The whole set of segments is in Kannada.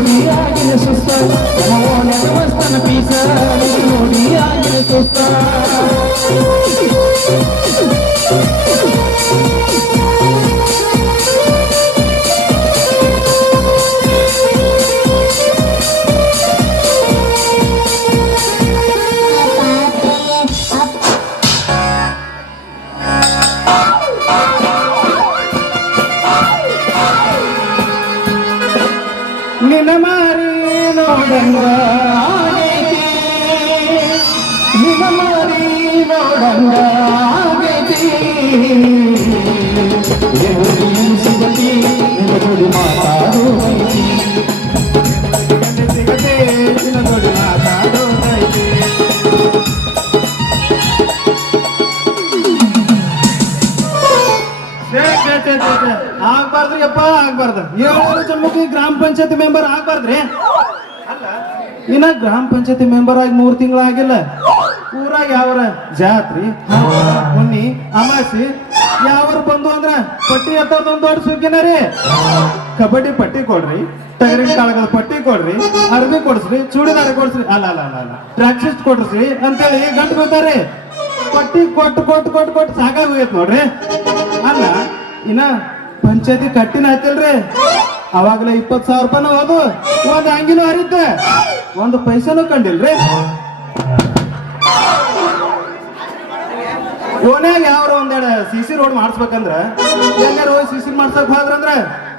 ನೋಡಿಯಾಗಿನ ಸುಸ್ತ. ನಮೋನ ದೇವಸ್ಥಾನ ಪೀಸ. ನೋಡಿಯಾಗಿನ ಸುಸ್ತ. ಆಗ್ಬಾರ್ದ್ರಿ ಅಪ್ಪ ಆಗ್ಬಾರ್ದು ಏಳು ಜನ್ಮಕ್ಕೆ ಗ್ರಾಮ ಪಂಚಾಯತಿ ಮೆಂಬರ್ ಆಗ್ಬಾರ್ದ್ರಿ ಅಲ್ಲ ಇನ್ನ ಗ್ರಾಮ ಪಂಚಾಯತಿ ಮೆಂಬರ್ ಆಗಿ ಮೂರ್ ತಿಂಗಳಾಗಿಲ್ಲ. ಊರಾಗ ಯಾವ್ರ? ಜಾತ್ರಿ ಹುಣ್ಣಿ, ಅಮಾಸಿ. ಯಾವ್ರ ಬಂದು ಅಂದ್ರ ಪಟ್ಟಿ ಎತ್ತದೊಂದ್ ದೊಡ್ಡ ಸುಗ್ಗಿನ ರೀ. ಕಬಡ್ಡಿ ಪಟ್ಟಿ ಕೊಡ್ರಿ ತಗರಿ ಕಾಳಗದ ಪಟ್ಟಿ ಕೊಡ್ರಿ, ಅರ್ಬಿ ಕೊಡ್ಸ್ರಿ, ಚೂಡಿದಾರ ಕೊಡ್ಸ್ರಿ, ಅಲ್ಲ ಅಲ್ಲ ಅಲ್ಲ ಅಲ್ಲ. ಅಂತ ಕೊಡ್ಸ್ರಿ, ಅಂತೇಳಿ ಗಂಟು ಬೀಳ್ತಾರೆ. ಪಟ್ಟಿ ಕೊಟ್ಟು ಕೊಟ್ಟು ಕೊಟ್ಟು ಕೊಟ್ಟು ಸಾಗ ಹೋಗೈತ್ ನೋಡ್ರಿ. ಅಲ್ಲ, ಇನ್ನ ಪಂಚಾಯತಿ ಕಟ್ಟಿನ ಆಯ್ತಲ್ರಿ. ಅವಾಗಲೇ ಇಪ್ಪತ್ತು ಸಾವಿರ ರೂಪಾಯಿನೂ ಹೋದು ಒಂದ್ ಅಂಗಿನೂ ಹರಿದ್ದೆ ಒಂದು ಪೈಸಾನು ಕಂಡಿಲ್ರಿ. ಓನ್ಯಾಗ ಯಾವ್ರ ಒಂದೆರಡು ಸಿ ಸಿ ರೋಡ್ ಮಾಡಿಸ್ಬೇಕಂದ್ರ ಎಲ್ಲಾರು ಹೋಗಿ ಸಿ ಸಿ ಮಾಡ್ಸಕ್ ಹೋದ್ರಂದ್ರ,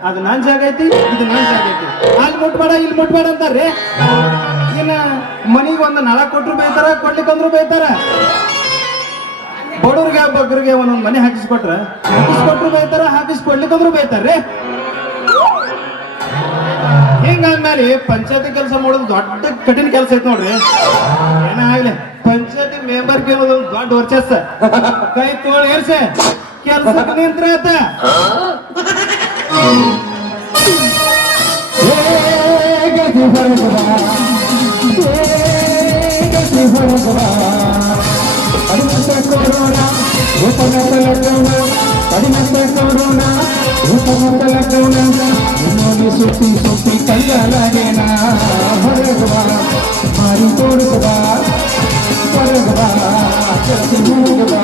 ಅದು ನನ್ ಜಾಗ ಐತಿ, ಇದು ನನ್ ಜಾಗ ಐತಿ. ಅಲ್ಲಿ ಮುಟ್ಬೇಡ, ಇಲ್ಲಿ ಮುಟ್ಬೇಡ ಅಂತಾರ್ರಿ. ಇನ್ನ ಮನಿಗ್ ಒಂದ್ ನಳ ಕೊಟ್ರು ಬೈತಾರ ಕೊಡ್ಲಿಕ್ಕಂದ್ರು ಬೈತಾರ ಬಡವ್ರಿಗೆ, ಬಗ್ಗರಿಗೆ ಒಂದೊಂದ್ ಮನೆ ಹಾಕಿಸ್ಕೊಟ್ರ, ಹಾಕಿಸ್ಕೊಟ್ರು ಬೈತಾರ ಹಾಕಿಸ್ಕೊಡ್ಲಿಕ್ಕಂದ್ರು ಬೈತಾರ್ರಿ ಹಿಂಗಾದ್ಮೇಲೆ ಪಂಚಾಯತಿ ಕೆಲಸ ಮಾಡೋದು ದೊಡ್ಡ ಕಠಿಣ ಕೆಲಸ ಐತೆ ನೋಡ್ರಿ. ಏನಾಗ್ಲಿ ಪಂಚಾಯತಿ ಮೆಂಬರ್ ಕೇಳೋದು ದೊಡ್ಡ ವರ್ಚಸ್ ಕೈ ತೋಳ್ ಏರ್ಸೆ ಕೆಲಸ ನಿಂತ್ರ ಆತ. ಕಡಿಮೆ ಕೊರೋನಾ ರೂಪನಂತ ಲಗ್ನ ಕಡಿಮೆ ಕೊರೋನಾ ರೂಪನಂತ சுத்தி சுத்தி கையாலேனா பருகவா மாறி போடுகவா பருகவா மூடுகவா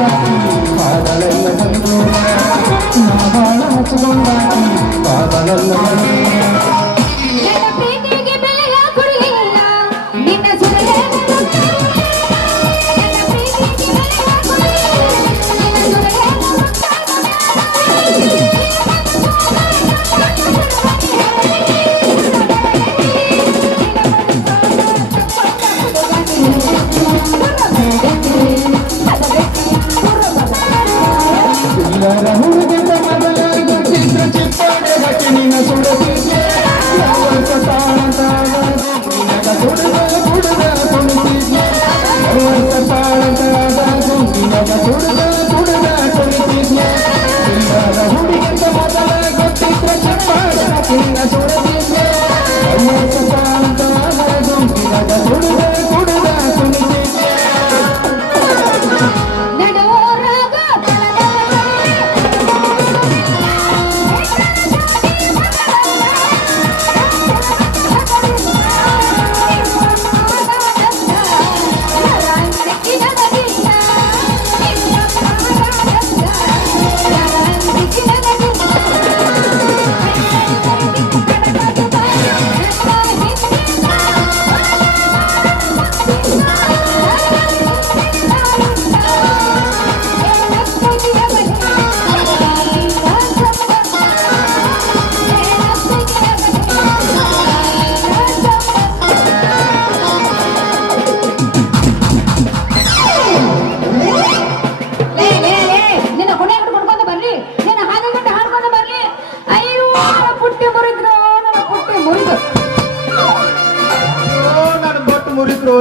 Thank you.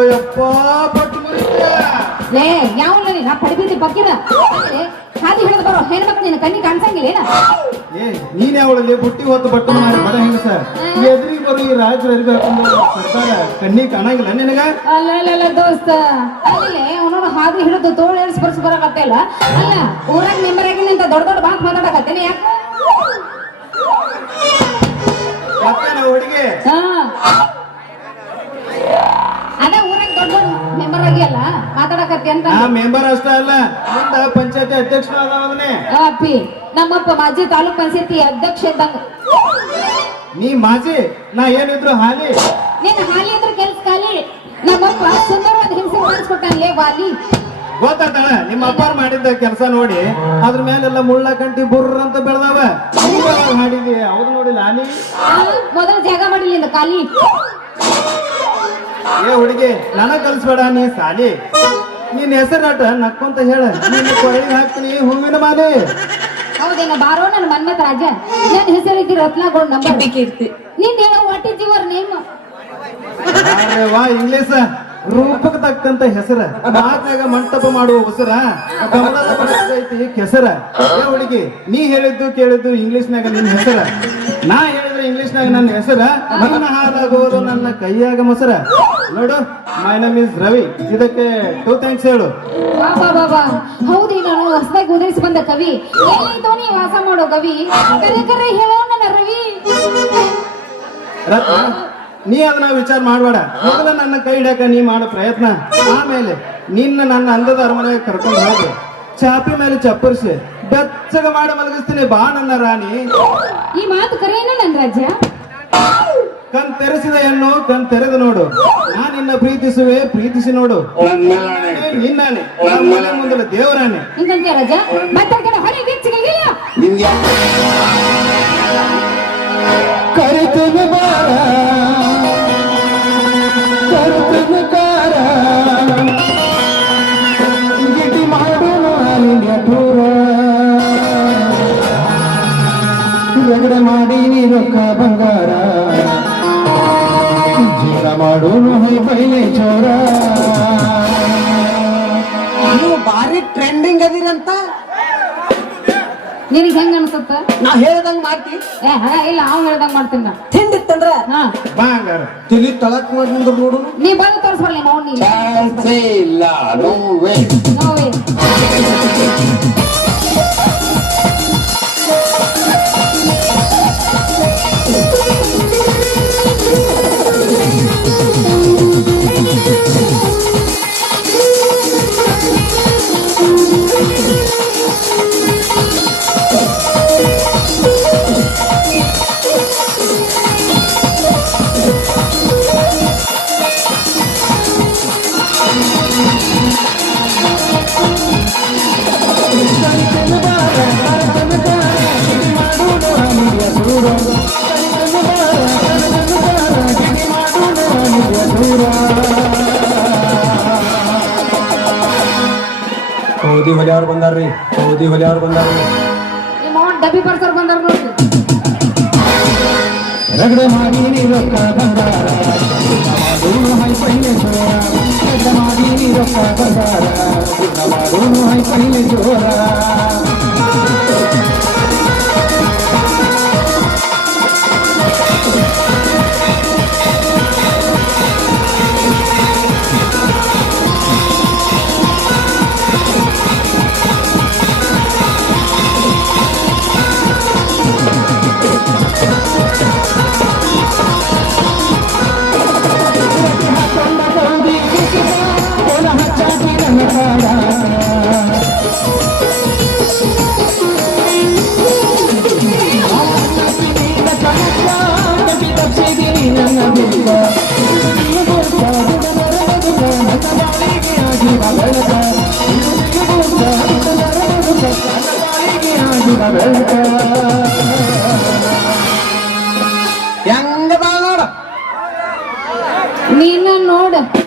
ಯಪ್ಪ ಮುರಿದ್ರ ಲೇ ಯಾವಲ್ಲ ನೀನು ಪಡಿಬಿದ್ದಿ ಬಗ್ಗಿದ ಅಂದ್ರೆ ಹಾದಿ ಹಿಡಿದು ಬರೋ ಹೆಣ್ಮಕ್ ನಿನ್ನ ಕಣ್ಣಿ ಕಾಣಿಸಂಗಿಲ್ಲ ಏ ನೀನ್ ಯಾವಳಲ್ಲಿ ಬುಟ್ಟಿ ಹೊತ್ತು ಬಟ್ಟು ಮಾಡಿ ಬಡ ಹೆಂಗಸ? ಎದ್ರಿಗೆ ಬರೋ ಈ ರಾಜರು ಸರ್ಕಾರ ಕಣ್ಣಿ ಕಾಣಂಗಿಲ್ಲ ನಿನಗ? ಅಲ್ಲ ಅಲ್ಲ ಅಲ್ಲ ದೋಸ್ತ. ಅಲ್ಲಿ ಅವನೋಡು ಹಾದಿ ಹಿಡಿದು ತೋಳು ಏಳ್ಸಿ ಬರ್ಸಿ ಬರಕತ್ತಿಲ್ಲ ಅಲ್ಲ? ಊರಾಗ ಆಗಿ ನಿಂತ ದೊಡ್ಡ ದೊಡ್ಡ ಮಾತು ಮಾತಾಡಕತ್ತೇನೆ ಯಾಕೆ? ಹುಡುಗಿ? ಹಾ. ಅಂತ ಮೆಂಬರ್ ಅಷ್ಟ ಅಲ್ಲ ಮುಂದ ಪಂಚಾಯತಿ ಅಧ್ಯಕ್ಷ ಅದಾವನೇ ಆ, ಅಪ್ಪಿ ನಮ್ಮಪ್ಪ ಮಾಜಿ ತಾಲೂಕ್ ಪಂಚಾಯತಿ ಅಧ್ಯಕ್ಷ ಇದ್ದಂಗ. ನೀ ಮಾಜಿ ನಾ ಏನಿದ್ರು ಹಾಲಿ. ನೀನು ಹಾಲಿ ಅಂದ್ರೆ ಕೆಲ್ಸ ಖಾಲಿ. ನಮ್ಮಪ್ಪ ಸುಂದರವಾದ ಹಿಂಸೆ ಮಾಡಿಸ್ಕೊಟ್ಟಾನ್ಲೇ ವಾಲಿ. ಗೊತ್ತಾಗ್ತಾಳ ನಿಮ್ಮ ಅಪ್ಪ ಮಾಡಿದ್ದ ಕೆಲಸ ನೋಡಿ ಅದ್ರ ಮೇಲೆಲ್ಲ ಮುಳ್ಳ ಕಂಟಿ ಬುರ್ರ ಅಂತ ಬೆಳ್ದಾವ. ಮಾಡಿದಿ ಅವ್ರು ನೋಡಿಲ್ಲ ಹಾನಿ ಮೊದಲ ಜಾಗ ಮಾಡಿಲ್ಲ ಖಾಲಿ. ಏ ಹುಡುಗಿ ನನಗ್ ಕಲ್ಸ್ಬೇಡ ನೀ ಸಾಲಿ. ನಿನ್ ಹೆಸರಾಟ ನಕ್ಕೊಂತ ಹೇಳ. ನಿನ್ನ ಕೊರಳಿಗೆ ಹಾಕ್ತೀನಿ ಹೂವಿನ ಮಾಲೆ. ಹೌದೇನ ಬಾರೋ ನನ್ನ ಮನ್ಮತ ರಾಜ? ನನ್ನ ಹೆಸರಿಗೆ ರತ್ನಗೊಂಡ್ ನಂಬರ್ನಿಂದ ಹೇಳೋ ವಾಟ್ ಇಸ್ ಯುವರ್ ನೇಮ್ ಅರೆ ವಾ ಇಂಗ್ಲಿಷ್ ರೂಪಕ್ ತಕ್ಕಂತ ಹೆಸರ. ಮಾತಾಗ ಮಂಟಪ ಮಾಡುವ ಉಸರ ಐತಿ ಕೆಸರ. ಏ ಹುಡುಗಿ ನೀ ಹೇಳಿದ್ದು ಕೇಳಿದ್ದು ಇಂಗ್ಲಿಷ್ನಾಗ ನಿನ್ನ ಹೆಸರ. ನಾ ಹೇಳಿದ್ರೆ ಇಂಗ್ಲಿಷ್ನಾಗ ನನ್ನ ಹೆಸರ ನನ್ನ ಹಾಲಾಗೋದು ನನ್ನ ಕೈಯಾಗ ಮೊಸರ. ನೋಡು ಮೈ ನಮ್ ಇಸ್ ರವಿ ಇದಕ್ಕೆ ಟೂ ಥ್ಯಾಂಕ್ಸ್ ಹೇಳು. ವಾ ಬಾ ಬಾ ಬಾ. ಹೌದಿ ನಾನು ಹೊಸದಾಗಿ ಉದರಿಸಿ ಬಂದ ಕವಿ. ಎಲ್ಲೈತೋ ನೀ ವಾಸ ಮಾಡೋ ಕವಿ. ಕರೆ ಕರೆ ಹೇಳೋ ನನ್ನ ರವಿ. ರತ್ನ ನೀ ಅದನ್ನ ವಿಚಾರ ಮಾಡಬೇಡ. ಮೊದಲ ನನ್ನ ಕೈ ಹಿಡಿಯಾಕ ನೀ ಮಾಡೋ ಪ್ರಯತ್ನ. ಆಮೇಲೆ ನಿನ್ನ ನನ್ನ ಅಂದದ ಅರಮನೆಗೆ ಕರ್ಕೊಂಡು ಹೋಗಿ. ಚಾಪಿ ಮೇಲೆ ಚಪ್ಪರಿಸಿ. ಬೆಚ್ಚಗ ಮಾಡಿ ಮಲಗಿಸ್ತೀನಿ ಬಾ ನನ್ನ ರಾಣಿ. ಈ ಮಾತು ಕರೆಯೇನ ನನ್ನ ರಾಜ್ಯ? ಕಣ್ ತೆರೆಸಿದ ಹೆಣ್ಣು ಕಣ್ ತೆರೆದು ನೋಡು. ನಾ ನಿನ್ನ ಪ್ರೀತಿಸುವೆ ಪ್ರೀತಿಸಿ ನೋಡು. ನಿನ್ನಾನೆ ನಮ್ಮ ಮನೆ ಮುಂದಲ ದೇವರಾನೆ ಹಿಂಗಂತೆ ರಾಜ ಮತ್ತೆ ಹೊರೆ ಬೆಚ್ಚಗಿಲ್ಲ ಕರಿತನ ಬಾರ. ನೀವು ಭಾರಿ ಟ್ರೆಂಡಿಂಗ್ ಅದಿರಂತ? ನಿನಗೆ ಹೆಂಗ ಅನ್ಸುತ್ತ? ನಾ ಹೇಳ್ದಂಗ್ ಮಾಡ್ತಿ. ಏ ಹಾ ಇಲ್ಲ ಅವ್ನು ಹೇಳ್ದಂಗ್ ಮಾಡ್ತೀನಿ ನಾ. ತಿಂದಿತ್ತಂದ್ರ? ಹಾ. ಬಾ ಹಂಗಾರ ತಿಳಿ ತಳಕ್ ಮಾಡಿ ನೋಡು ನೀ ಬಂದು ತೋರಿಸ್ಬರ್ಲಿ ನಾವು ನೀ ಚಾನ್ಸೇ ಇಲ್ಲ ನೋ ನೋವೇ. ಬಂದಾರ್ರಿ? ಸೌದಿ ಹೊಲಿಯವ್ರು ಬಂದಾರ್ರಿ. ನಿಮ್ಮ ಅವ್ವ ಡಬ್ಬಿ ಬರ್ಸರ್ ಬಂದಾರ ನೋಡ್ರಿ. ರಗಡ ಮಾಡಿ ರೊಕ್ಕ ಬಂದಾರ. ಮಾಡೋನು ಹೈ ರಗಡ ಮಾಡಿ ರೊಕ್ಕ ಬಂದಾರ ಮಾಡೋನು ಹೈ